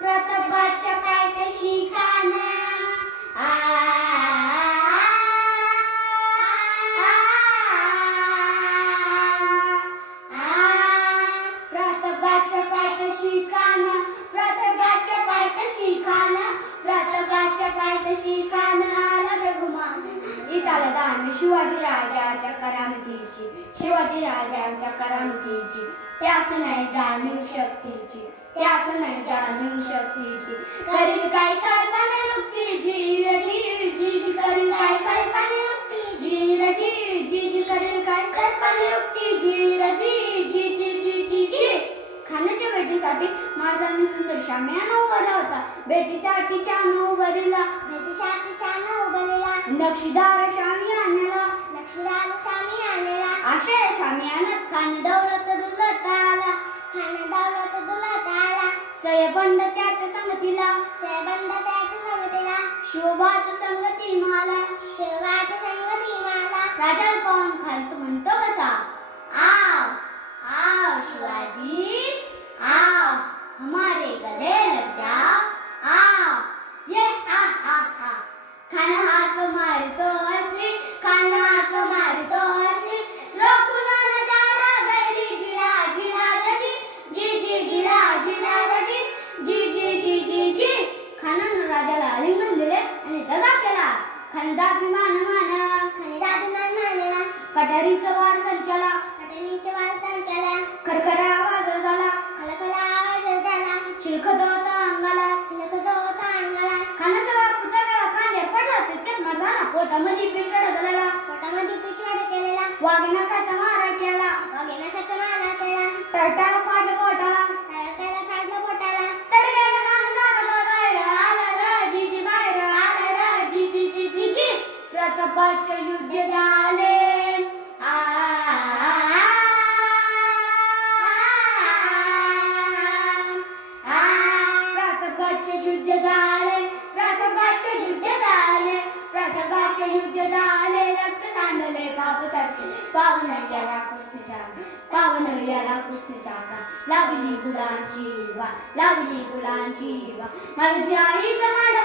प्रतापाच्या पायथ्याशी खाना आ, दादा आणि शिवाजी राजाच्या करामतीची शिवाजी राजाच्या करामतीची. ते असं नाही जाणीव शक्तीची ते असं नाही जाणीव शक्तीची. भेटीसाठी महाराजांनी सुंदर शामियाना उभारला होता. भेटीसाठी छान उभारला. भेटीसाठी छान उभारलेला नक्षीदार शामियानाला नक्षीदार स्वामी आणलेला आशय शामियानात खान दौलत डुलत आला. खाना दौलत दुलत आला. सयबंड त्याच्या संगतीला. शेबंद त्याच्या संगतीला. शोभाच संगती माला. शिवाच्या संगती माला. राजा पाहून खालतो म्हणतो कसा आओ आओ शिवाजी. मारतो असली खाना हाक मारतो जाला गैरी जिरा जिरा लजी जी जी जिरा जिरा लजी जी जी जी जी जी. खानानं राजाला आलिंगन दिले आणि दगा केला. मानला कटारीचं वार्तन केला. केला. खरखरा आवाज झाला. खलखला आवाज झाला. चिलखत पोटामध्ये पिचड झालेला पोटामध्ये पिछवाड केलेला वाघ नखाचा मारा केला वाघे नखाचा मारा केला टरटाला पाडलं पोटाला टाळटाला फाडलं पोटाला तडक्याला कान दाबलं बाहेर आला र, जी जी बाहेर आला र, जी जी जी जी प्रतापाचे युद्ध झाले आ, आ, आ, प्रतापाचे युद्ध झाले झाले रक्त सांडले पाप सारखे पावन याला कृष्णच्या पावन याला कृष्णच्या लावली गुलांची वा लावली गुलांची वा. माझ्या आईचं मांडला